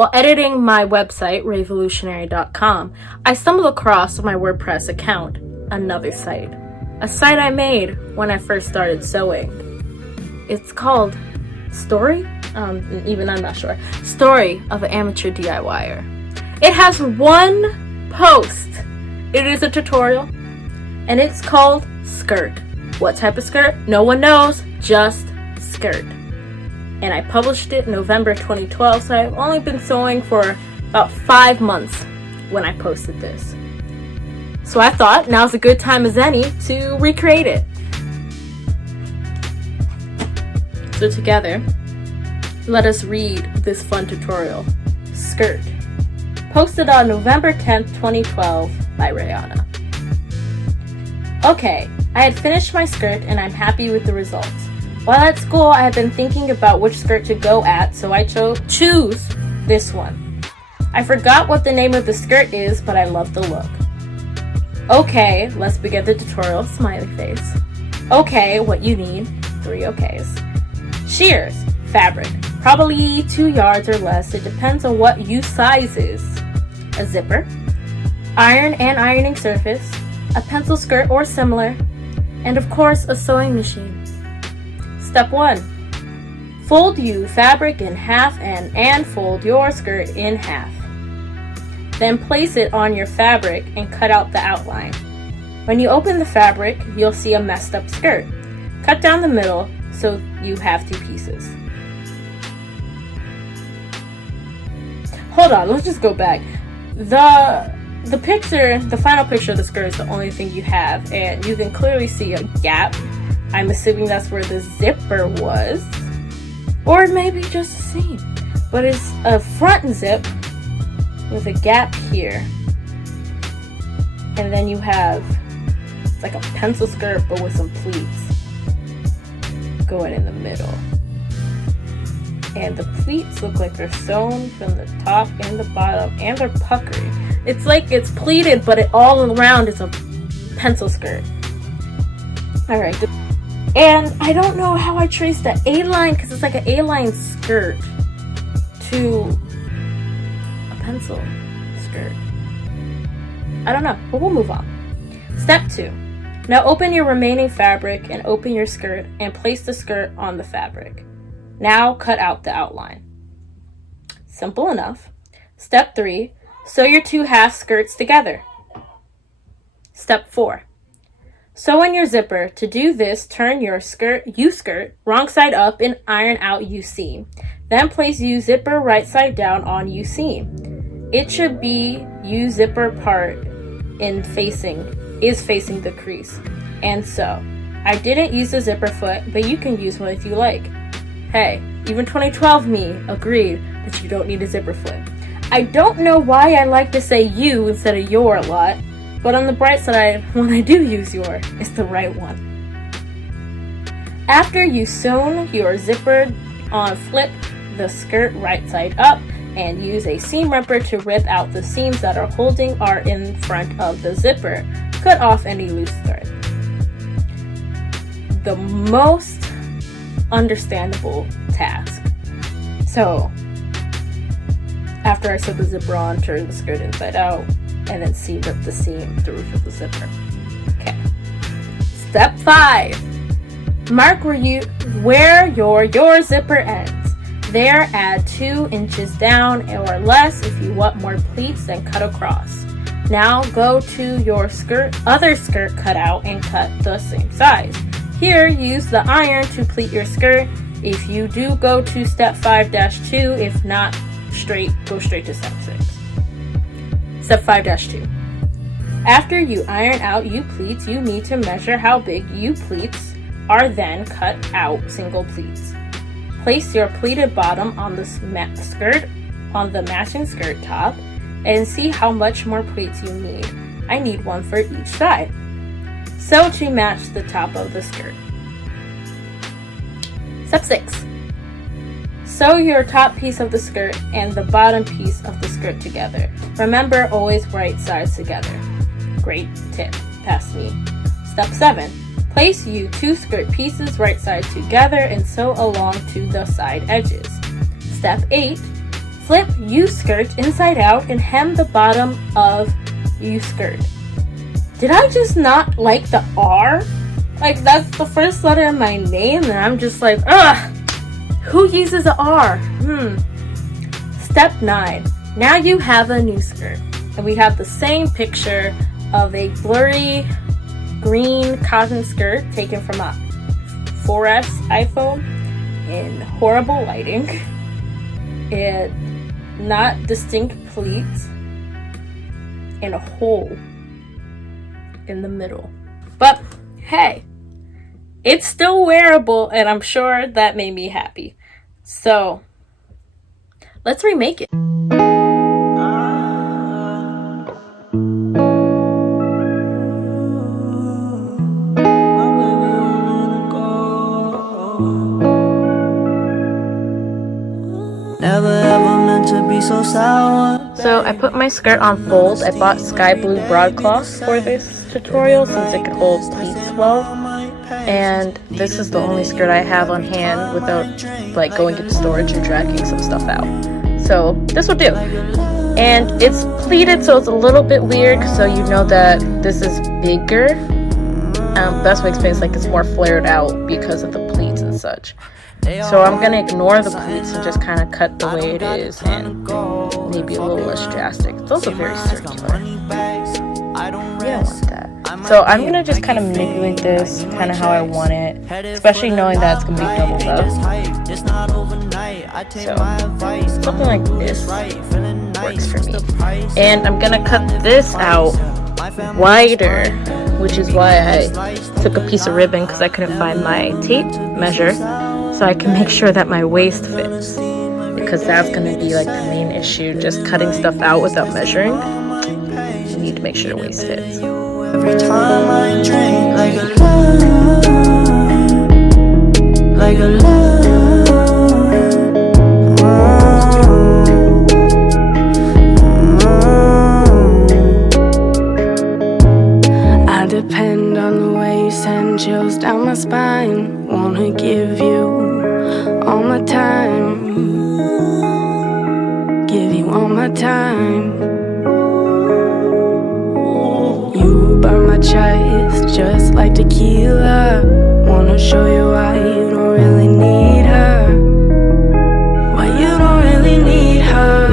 While editing my website, revolutionary.com, I stumbled across my WordPress account, another site. A site I made when I first started sewing. It's called Story? I'm not sure. Story of an Amateur DIYer. It has one post. It is a tutorial, and it's called Skirt. What type of skirt? No one knows, just skirt. And I published it in November 2012, so I've only been sewing for about 5 months when I posted this. So I thought now's a good time as any to recreate it. So together, let us read this fun tutorial. Skirt. Posted on November 10th, 2012 by Rihanna. Okay, I had finished my skirt and I'm happy with the results. While at school, I had been thinking about which skirt to go at, so I choose this one. I forgot what the name of the skirt is, but I love the look. Okay, let's begin the tutorial. Smiley face. Okay, what you need. 3 okays. Shears. Fabric. Probably 2 yards or less. It depends on what you size is. A zipper. Iron and ironing surface. A pencil skirt or similar. And of course, a sewing machine. Step 1. Fold you fabric in half and fold your skirt in half. Then place it on your fabric and cut out the outline. When you open the fabric, you'll see a messed up skirt. Cut down the middle so you have 2 pieces. Hold on, let's just go back. The picture, the final picture of the skirt is the only thing you have, and you can clearly see a gap. I'm assuming that's where the zipper was, or maybe just a seam. But it's a front zip with a gap here, and then you have it's like a pencil skirt but with some pleats going in the middle. And the pleats look like they're sewn from the top and the bottom, and they're puckery. It's like it's pleated, but it all around is a pencil skirt. Alright, and I don't know how I traced the A-line, because it's like an A-line skirt to a pencil skirt. I don't know, but we'll move on. Step 2. Now open your remaining fabric and open your skirt and place the skirt on the fabric. Now cut out the outline. Simple enough. Step 3. Sew your 2 half skirts together. Step 4. Sew in your zipper. To do this, turn your U-skirt wrong side up and iron out U-seam. Then place U-zipper right side down on U-seam. It should be U-zipper part is facing the crease. And so, I didn't use the zipper foot, but you can use one if you like. Hey, even 2012 me agreed that you don't need a zipper foot. I don't know why I like to say you instead of your a lot, but on the bright side, when I do use your, it's the right one. After you've sewn your zipper on, flip the skirt right side up and use a seam ripper to rip out the seams that are in front of the zipper. Cut off any loose thread. The most understandable task. So, after I sew the zipper on, turn the skirt inside out, and then seam rip the seam at the roof of the zipper. Okay. Step 5. Mark where your zipper ends. There, add 2 inches down or less if you want more pleats, then cut across. Now go to your other skirt cutout and cut the same size. Here, use the iron to pleat your skirt. If you do, go to step 5-2. If not, go straight to step 6. Step 5-2. After you iron out U-pleats, you need to measure how big U-pleats are, then cut out single pleats. Place your pleated bottom on the matching skirt top and see how much more pleats you need. I need 1 for each side. Sew to match the top of the skirt. Step 6. Sew your top piece of the skirt and the bottom piece of the skirt together. Remember, always right sides together. Great tip, past me. Step 7. Place you 2 skirt pieces right side together and sew along to the side edges. Step 8. flip U skirt inside out and hem the bottom of U skirt. Did I just not like the R? Like, that's the first letter of my name, and I'm just like, ugh! Who uses a R? Step 9. Now you have a new skirt. And we have the same picture of a blurry green cotton skirt taken from a 4S iPhone in horrible lighting. It not distinct pleats and a hole in the middle. But hey, it's still wearable, and I'm sure that made me happy. So let's remake it. Never ever meant to be so sour. So I put my skirt on fold. I bought sky blue broadcloth for this tutorial since it could hold pleats well. And this is the only skirt I have on hand without like going into storage and dragging some stuff out. So this will do. And it's pleated, so it's a little bit weird, so you know that this is bigger. Best way to explain is like it's more flared out because of the pleats and such. So I'm gonna ignore the pleats and just kind of cut the way it is and maybe a little less drastic. It's also very circular. I don't want that. So I'm gonna just kind of manipulate this kind of how I want it, especially knowing that it's gonna be doubled up. So something like this works for me. And I'm gonna cut this out wider, which is why I took a piece of ribbon because I couldn't find my tape measure, so I can make sure that my waist fits, because that's gonna be like the main issue. Just cutting stuff out without measuring, you need to make sure the waist fits. Every time I drink like a love, like a love. I depend on the way you send chills down my spine. Wanna give you all my time, give you all my time. Burn my chest just like tequila. Wanna show you why you don't really need her, why you don't really need her.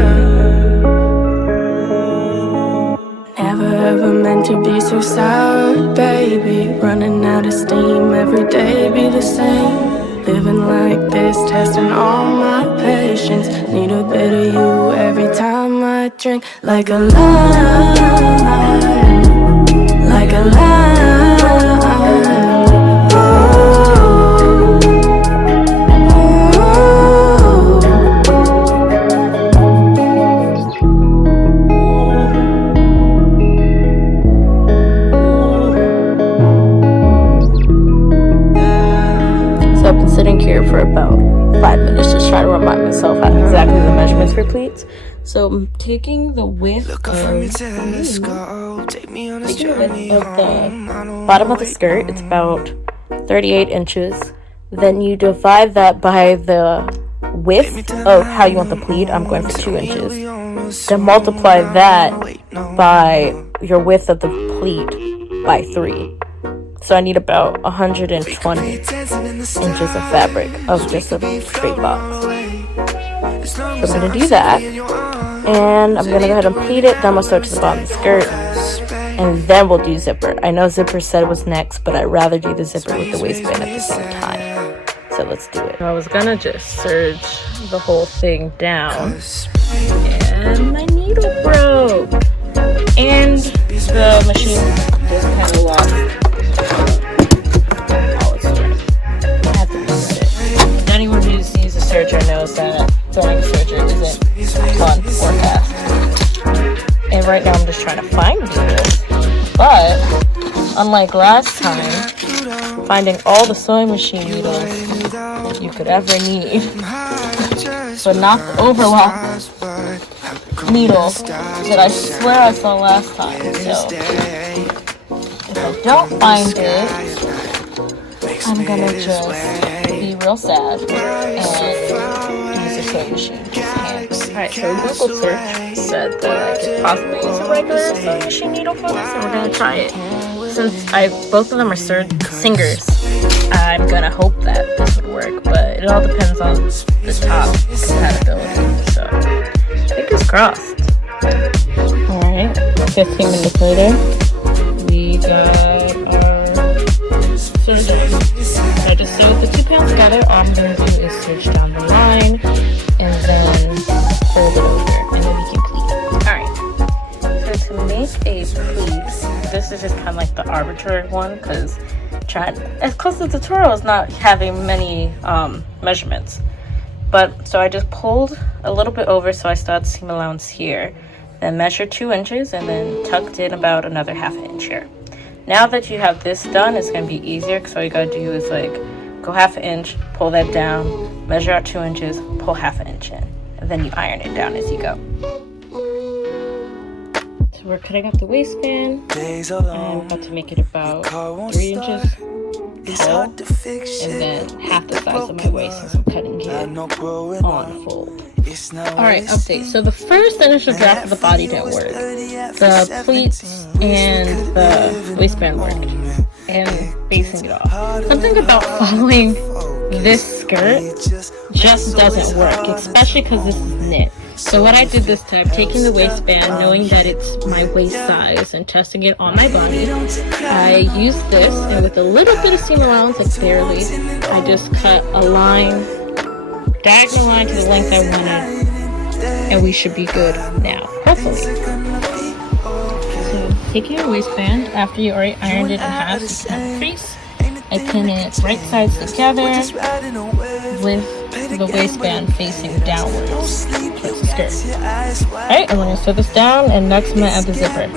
Never ever meant to be so sour, baby. Running out of steam, every day be the same. Living like this, testing all my patience. Need a bit of you every time I drink. Like a lie, like a lie. So I've been sitting here for about 5 minutes just trying to remind myself exactly the measurements for pleats. So I'm taking the width of the bottom of the skirt. It's about 38 inches. Then you divide that by the width of how you want the pleat. I'm going for 2 inches. Then multiply that by your width of the pleat by 3. So I need about 120 inches of fabric of just a straight box. So I'm going to do that. And I'm going to go ahead and pleat it. Then I'm going to start to the bottom of the skirt. And then we'll do zipper. I know zipper said it was next, but I'd rather do the zipper with the waistband at the same time. So let's do it. I was going to just serge the whole thing down. And my needle broke. And the machine just kind of lost all its strength. I have to use it. Anyone who's used a serger knows that throwing a serger isn't fun or fast. And right now I'm just trying to find needles. But unlike last time, finding all the sewing machine needles you could ever need, but not the overlock needle that I swear I saw last time. So if I don't find it, I'm gonna just be real sad and use the sewing machine. Alright, so Google search said that I could possibly use a regular sewing machine needle for this, and we're gonna try it. Since both of them are singers, I'm gonna hope that this would work, but it all depends on the top compatibility, so fingers crossed. Alright, 15 minutes later, we got our surgery. So I just sewed the 2 panels together. All I'm gonna do is search down the line and then fold it over, and then we can pleat. Alright, so to make a pleat, this is just kind of like the arbitrary one, because the tutorial is not having many measurements. But so I just pulled a little bit over, so I still had seam allowance here, then measured 2 inches, and then tucked in about another ½ inch here. Now that you have this done, it's going to be easier, because all you got to do is like go ½ inch, pull that down, measure out 2 inches, pull ½ inch in, and then you iron it down as you go. So we're cutting off the waistband, and I'm about to make it about 3 inches tall, and then half the size of my waist, since I'm cutting it on fold. Alright, update. So the first initial draft of the body didn't work. The pleats and the waistband worked, and basing it off. Something about following this skirt just doesn't work, especially because this is knit. So what I did this time, taking the waistband, knowing that it's my waist size, and testing it on my body, I used this, and with a little bit of seam allowance, like barely, I just cut a line, diagonal line to the length I wanted, and we should be good now, hopefully. So taking a waistband, after you already ironed it in half, you can have a crease. I pin it right sides together with the waistband facing downwards towards the skirt. Alright, I'm going to sew this down, and next I'm going to add the zipper.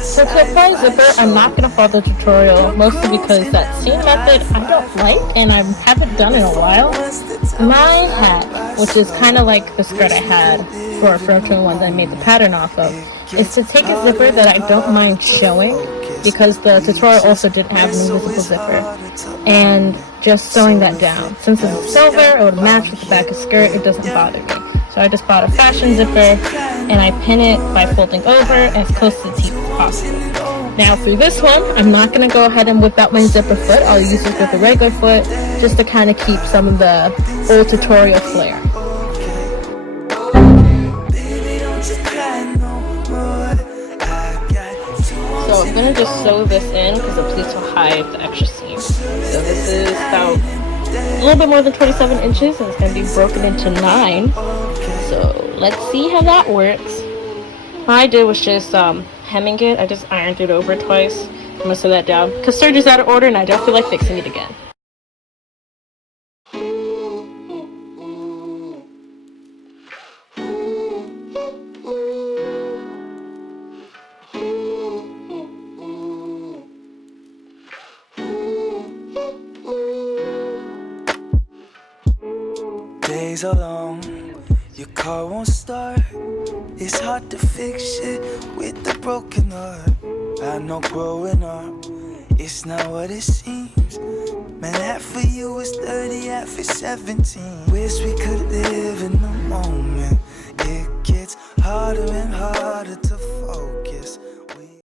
So to apply the zipper, I'm not going to follow the tutorial, mostly because that seam method I don't like, and I haven't done in a while. My hat, which is kind of like the skirt I had for Frozen one that I made the pattern off of, is to take a zipper that I don't mind showing, because the tutorial also didn't have an invisible zipper, and just sewing that down. Since it's silver, it would match with the back of the skirt, it doesn't bother me. So I just bought a fashion zipper, and I pin it by folding over as close to the teeth as possible. Now for this one, I'm not going to go ahead and whip out my zipper foot. I'll use this with a regular foot, just to kind of keep some of the old tutorial flair. So I'm going to just sew this in, because the pleats will hide the extra seam. So this is about a little bit more than 27 inches, and it's going to be broken into 9. So let's see how that works. What I did was just hemming it. I just ironed it over twice. I'm going to sew that down, because surgery's out of order, and I don't feel like fixing it again. Days are long, your car won't start. It's hard to fix shit with the broken heart. I know growing up, it's not what it seems. Man, half of you is 30, half is 17. Wish we could live in the moment. It gets harder and harder to focus